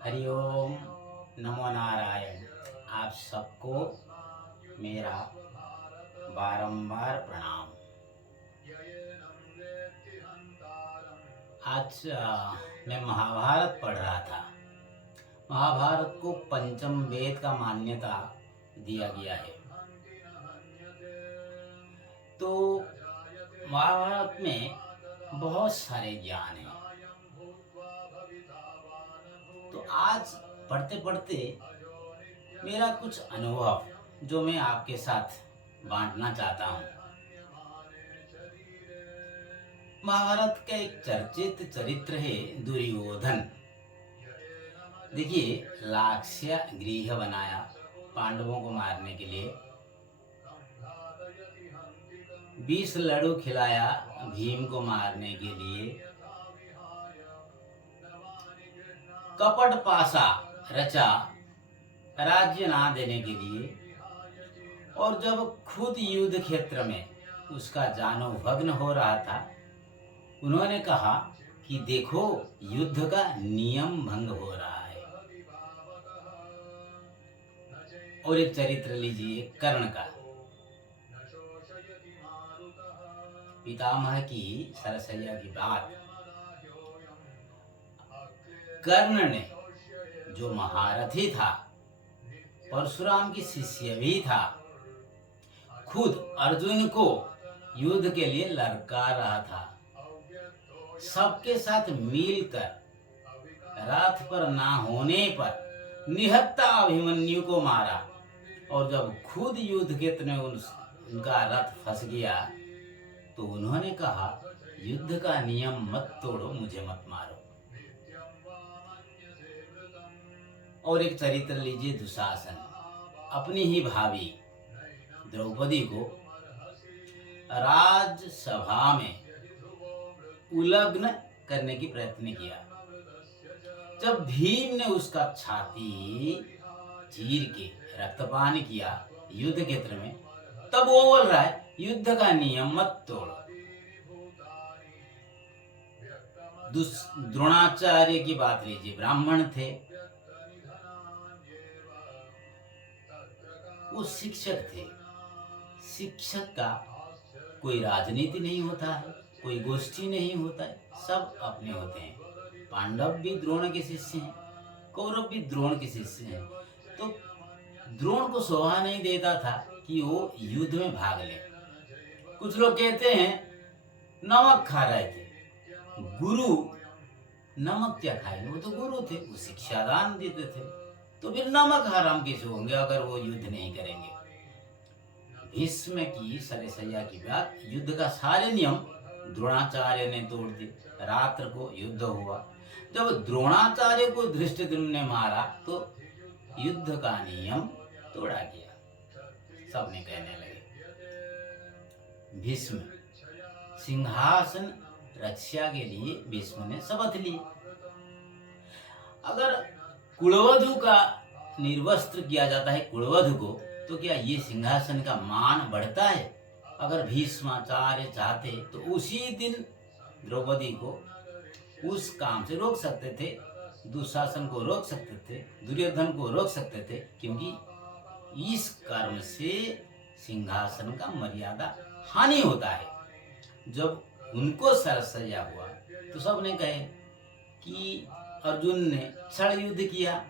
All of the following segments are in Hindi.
हरिओम। नमो नारायण। आप सबको मेरा बारंबार प्रणाम। आज मैं महाभारत पढ़ रहा था। महाभारत को पंचम वेद का मान्यता दिया गया है। तो महाभारत में बहुत सारे ज्ञान हैं। तो आज पढ़ते पढ़ते मेरा कुछ अनुभव जो मैं आपके साथ बांटना चाहता हूँ। महाभारत का एक चर्चित चरित्र है दुर्योधन। देखिए, लाक्ष्य गृह बनाया पांडवों को मारने के लिए, 20 लड्डू खिलाया भीम को मारने के लिए, कपट पासा रचा राज्य ना देने के लिए, और जब खुद युद्ध क्षेत्र में उसका जानो भग्न हो रहा था, उन्होंने कहा कि देखो, युद्ध का नियम भंग हो रहा है। और एक चरित्र लीजिए कर्ण का। पितामह की सरसैया की बात। कर्ण ने, जो महारथी था, परशुराम की शिष्य भी था, खुद अर्जुन को युद्ध के लिए ललकार रहा था। सबके साथ मिलकर रथ पर ना होने पर निहत्था अभिमन्यु को मारा, और जब खुद युद्ध क्षेत्र में उनका रथ फंस गया तो उन्होंने कहा, युद्ध का नियम मत तोड़ो, मुझे मत मारो। और एक चरित्र लीजिए दुशासन। अपनी ही भाभी द्रौपदी को राजसभा में उल्लंघन करने की प्रयत्न किया। जब भीम ने उसका छाती चीर के रक्तपान किया युद्ध क्षेत्र में, तब वो बोल रहा है, युद्ध का नियम मत तोड़ो। द्रोणाचार्य की बात लीजिए, ब्राह्मण थे, वो शिक्षक थे। शिक्षक का कोई राजनीति नहीं होता है, कोई गोष्ठी नहीं होता है, सब अपने होते हैं। पांडव भी द्रोण के शिष्य हैं, कौरव भी द्रोण के शिष्य हैं। तो द्रोण को शोभा नहीं देता था कि वो युद्ध में भाग ले। कुछ लोग कहते हैं नमक खा रहे थे। गुरु नमक क्या खाएंगे, वो तो गुरु थे, वो शिक्षा दान देते थे, तो फिर नमक हराम कैसे होंगे अगर वो युद्ध नहीं करेंगे। भीष्म की सरसैया की बात, युद्ध का सारे नियम द्रोणाचार्य ने तोड़ दिए। रात्र को युद्ध हुआ। जब द्रोणाचार्य को धृष्टद्युम्न ने मारा तो युद्ध का नियम तोड़ा गया। सबने कहने लगे। भीष्म सिंहासन रक्षा के लिए भीष्म ने शपथ ली। अगर कुलवधु का निर्वस्त्र किया जाता है कुलवधु को, तो क्या ये सिंहासन का मान बढ़ता है? अगर भीष्माचार्य चाहते तो उसी दिन द्रौपदी को उस काम से रोक सकते थे, दुशासन को रोक सकते थे, दुर्योधन को रोक सकते थे, क्योंकि इस कर्म से सिंहासन का मर्यादा हानि होता है। जब उनको सरसैया हुआ तो सबने कहे कि अर्जुन ने छल युद्ध किया,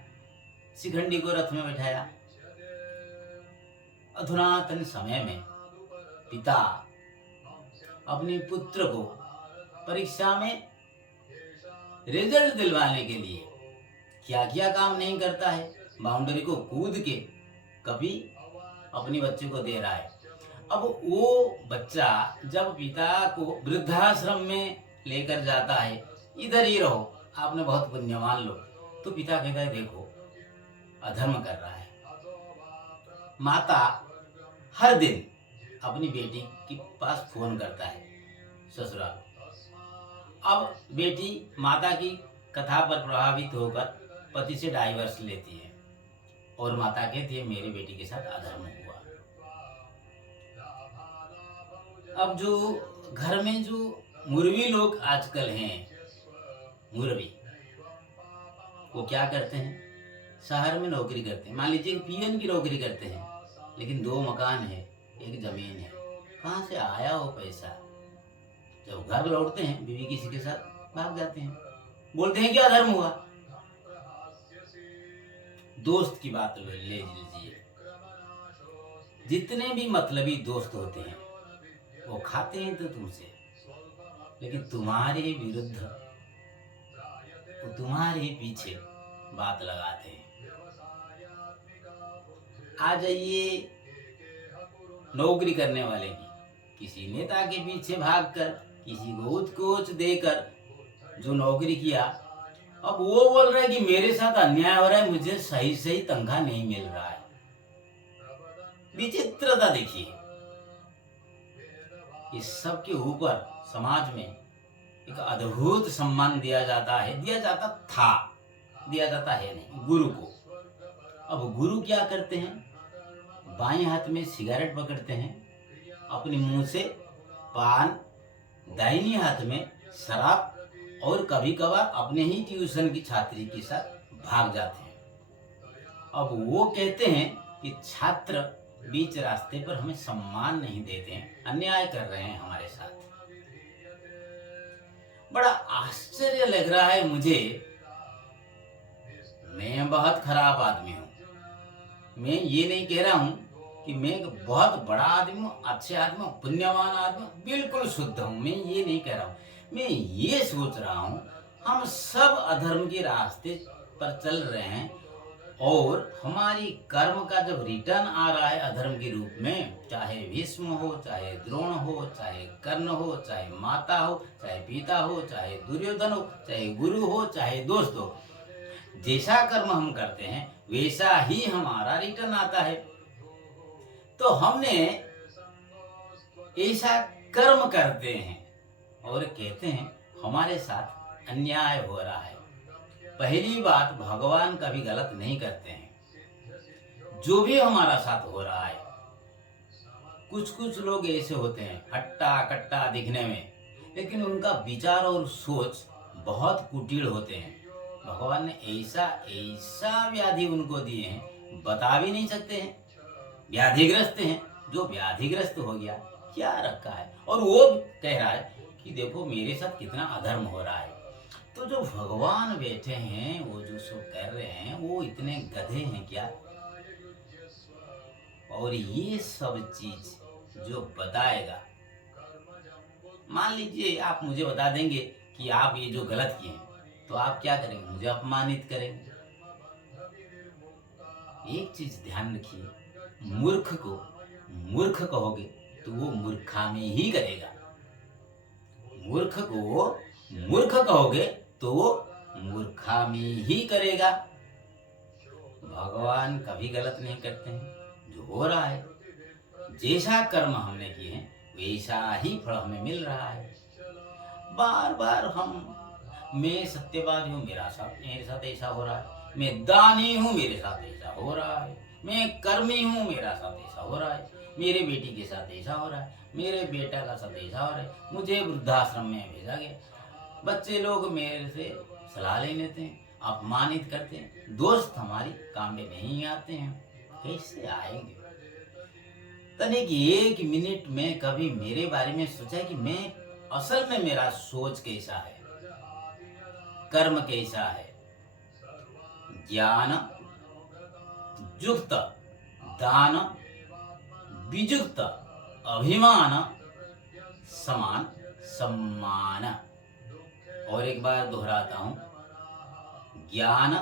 शिखंडी को रथ में बैठाया। अधुनातन समय में पिता अपने पुत्र को परीक्षा में रिजल्ट दिलवाने के लिए क्या क्या काम नहीं करता है। बाउंड्री को कूद के कभी अपनी बच्चे को दे रहा है। अब वो बच्चा जब पिता को वृद्धाश्रम में लेकर जाता है, इधर ही रहो, आपने बहुत पुण्यवान लोग, तो पिता कहता है, देखो अधर्म कर रहा है। माता हर दिन अपनी बेटी के पास फोन करता है ससुराल। अब बेटी माता की कथा पर प्रभावित होकर पति से डाइवर्स लेती है, और माता कहती है, मेरी बेटी के साथ अधर्म हुआ। अब जो घर में जो मुरवी लोग आजकल हैं, मुरवी, वो क्या करते हैं, शहर में नौकरी करते हैं, मान लीजिए पीएन की नौकरी करते हैं, लेकिन 2 मकान है, 1 जमीन है, कहाँ से आया वो पैसा? जब घर लौटते हैं बीवी किसी के साथ भाग जाते हैं, बोलते हैं क्या धर्म हुआ। दोस्त की बात ले लीजिए, जितने भी मतलबी दोस्त होते हैं वो खाते हैं तो तुमसे, लेकिन तुम्हारे विरुद्ध वो तुम्हारे पीछे बात लगाते हैं। आ जाइए नौकरी करने वाले की, किसी नेता के पीछे भागकर, किसी को उत्कोच देकर जो नौकरी किया, अब वो बोल रहा है कि मेरे साथ अन्याय हो रहा है, मुझे सही सही तनख्वाह नहीं मिल रहा है। विचित्रता देखिए। इस सब के ऊपर समाज में एक अद्भुत सम्मान दिया जाता है, दिया जाता था, दिया जाता है नहीं, गुरु को। अब गुरु क्या करते हैं, बाएं हाथ में सिगरेट पकड़ते हैं, अपने मुंह से पान, दाहिनी हाथ में शराब, और कभी कभार अपने ही ट्यूशन की छात्री के साथ भाग जाते हैं। अब वो कहते हैं कि छात्र बीच रास्ते पर हमें सम्मान नहीं देते हैं, अन्याय कर रहे हैं हमारे साथ। बड़ा आश्चर्य लग रहा है मुझे। मैं बहुत खराब आदमी हूँ, मैं ये नहीं कह रहा हूँ कि मैं एक बहुत बड़ा आदमी हूँ, अच्छे आदमी हूँ, पुण्यवान आदमी हूँ, बिल्कुल शुद्ध हूँ, मैं ये नहीं कह रहा हूँ। मैं ये सोच रहा हूँ हम सब अधर्म के रास्ते पर चल रहे हैं, और हमारी कर्म का जब रिटर्न आ रहा है अधर्म के रूप में, चाहे भीष्म हो, चाहे द्रोण हो, चाहे कर्ण हो, चाहे माता हो, चाहे पिता हो, चाहे दुर्योधन हो, चाहे गुरु हो, चाहे दोस्त हो, जैसा कर्म हम करते हैं वैसा ही हमारा रिटर्न आता है। तो हमने ऐसा कर्म करते हैं और कहते हैं हमारे साथ अन्याय हो रहा है। पहली बात, भगवान कभी गलत नहीं करते हैं। जो भी हमारा साथ हो रहा है, कुछ कुछ लोग ऐसे होते हैं हट्टा कट्टा दिखने में, लेकिन उनका विचार और सोच बहुत कुटिल होते हैं। भगवान ने ऐसा ऐसा व्याधि उनको दिए हैं, बता भी नहीं सकते हैं, व्याधिग्रस्त हैं। जो व्याधिग्रस्त हो गया, क्या रखा है, और वो कह रहा है कि देखो मेरे साथ कितना अधर्म हो रहा है। तो जो भगवान बैठे हैं, वो जो सब कर रहे हैं, वो इतने गधे हैं क्या? और ये सब चीज जो बताएगा, मान लीजिए आप मुझे बता देंगे कि आप ये जो गलत किए हैं, तो आप क्या करेंगे? मुझे अपमानित करेंगे। एक चीज ध्यान रखिए, मूर्ख को मूर्ख कहोगे तो वो मूर्खामी ही करेगा। मूर्ख को मूर्ख कहोगे तो वो मूर्खामी ही करेगा। भगवान कभी गलत नहीं करते हैं। जो हो रहा है, जैसा कर्म हमने किए हैं वैसा ही फल हमें मिल रहा है। बार बार मैं सत्यवादी हूँ, मेरे साथ ऐसा हो रहा है, मैं दानी हूँ, मेरे साथ ऐसा हो रहा है, मैं कर्मी हूँ, मेरा साथ ऐसा हो रहा है, मेरे बेटी के साथ ऐसा हो रहा है, मेरे बेटा का साथ ऐसा हो रहा है, मुझे वृद्धाश्रम में भेजा गया, बच्चे लोग मेरे से सलाह ले लेते हैं, अपमानित करते हैं, दोस्त हमारी काम में नहीं आते हैं, कैसे आएंगे? तनिक एक मिनट में कभी मेरे बारे में सोचा कि मैं असल में मेरा सोच कैसा है, कर्म कैसा है? ज्ञान युक्त, दान विजुक्त, अभिमान समान सम्मान। और एक बार दोहराता हूं, ज्ञान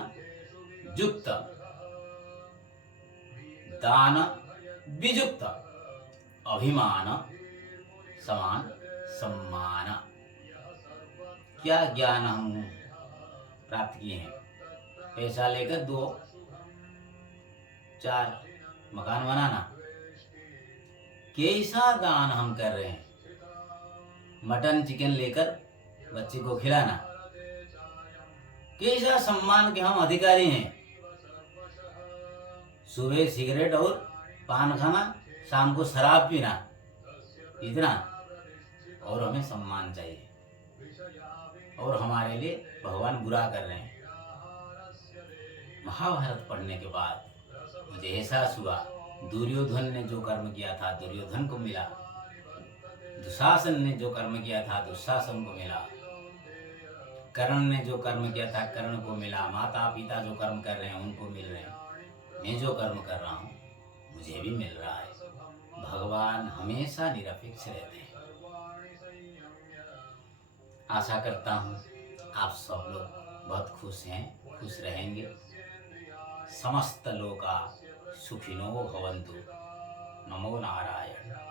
युक्त, दान विजुक्त, अभिमान समान सम्मान। क्या ज्ञान हम प्राप्त किए हैं? पैसा लेकर 2-4 मकान बनाना। कैसा दान हम कर रहे हैं? मटन चिकन लेकर बच्चे को खिलाना। कैसा सम्मान के हम अधिकारी हैं? सुबह सिगरेट और पान खाना, शाम को शराब पीना, इतना। और हमें सम्मान चाहिए, और हमारे लिए भगवान बुरा कर रहे हैं। महाभारत पढ़ने के बाद मुझे एहसास हुआ, दुर्योधन ने जो कर्म किया था दुर्योधन को मिला, दुशासन ने जो कर्म किया था दुशासन को मिला, कर्ण ने जो कर्म किया था कर्ण को मिला, माता पिता जो कर्म कर रहे हैं उनको मिल रहे हैं, मैं जो कर्म कर रहा हूँ मुझे भी मिल रहा है। भगवान हमेशा निरपेक्ष रहते हैं। आशा करता हूँ आप सब लोग बहुत खुश हैं, खुश रहेंगे। समस्त लोका सुखिनो भवन्तु। नमो नारायण।